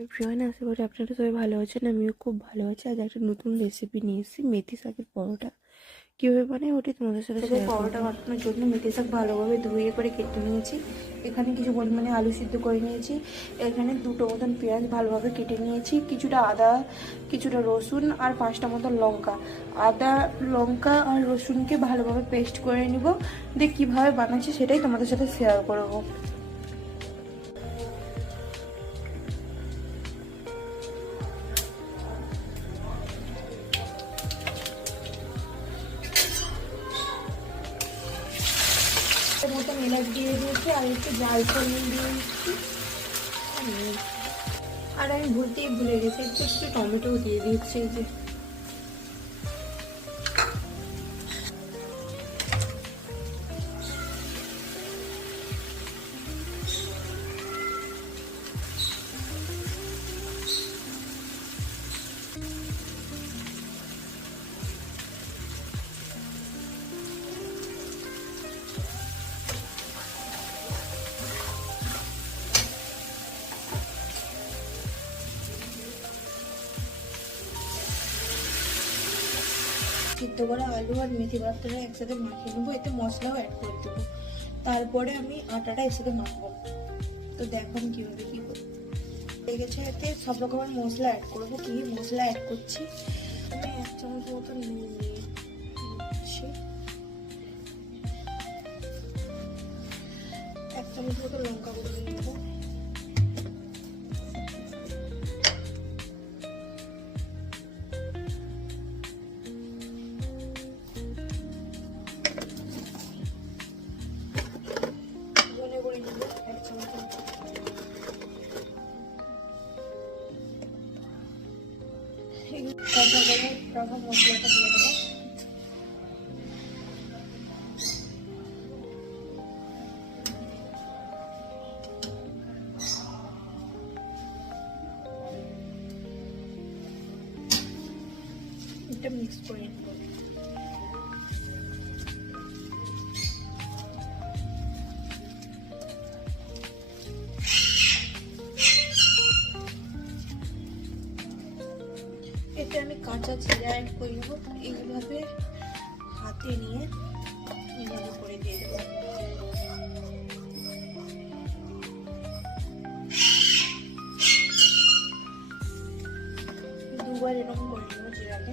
Everyone, আশা করি আপনারা সবাই ভালো আছেন। আমিও খুব ভালো আছি। আজ একটা নতুন রেসিপি নিয়ে এসেছি, মেথি শাকের পরোটা। কীভাবে বানাই ওটি তোমাদের সাথে শেয়ার করব। পরোটা বানানোর জন্য মেথি শাক ভালোভাবে ধুয়ে করে কেটে নিয়েছি। এখানে কিছু পরিমাণে আলু সিদ্ধ করে নিয়েছি। এখানে 2টো মতন পেঁয়াজ ভালোভাবে কেটে নিয়েছি, কিছুটা আদা, কিছুটা রসুন আর 5টা মতন লঙ্কা। আদা, লঙ্কা আর রসুনকে ভালোভাবে পেস্ট করে নিব। দিয়ে কীভাবে বানাচ্ছি সেটাই তোমাদের সাথে শেয়ার করবো। মতন এলাচ দিয়ে দিয়েছি আর একটু জায়ফল দিয়ে দিচ্ছি। আর আমি ভুলে গেছি, একটু টমেটো দিয়ে দিচ্ছি। এই যে সিদ্ধ করা আলু আর মেথি ভর্তাটা একসাথে মাখিয়ে নেবো, এতে মশলাও অ্যাড করে দেবো। তারপরে আমি আটাটা একসাথে মাখবো। তো দেখো আমি কীভাবে কী করবো। হয়ে গেছে, এতে সব রকমের মশলা অ্যাড করবো। কী মশলা অ্যাড করছি, আমি 1 চামচ মতো নিচ্ছি, 1 চামচ মতো লঙ্কা গুঁড়ো নেবো, মশলাটা দিয়ে দেবো। এটা মিক্স করে নেব। এতে আমি কাঁচা জিরা অ্যাড করে নেবো। এইভাবে হাতে নিয়ে এইভাবে করে দিয়ে দেবো। দুবার এরকম করে নেবো জিরাকে।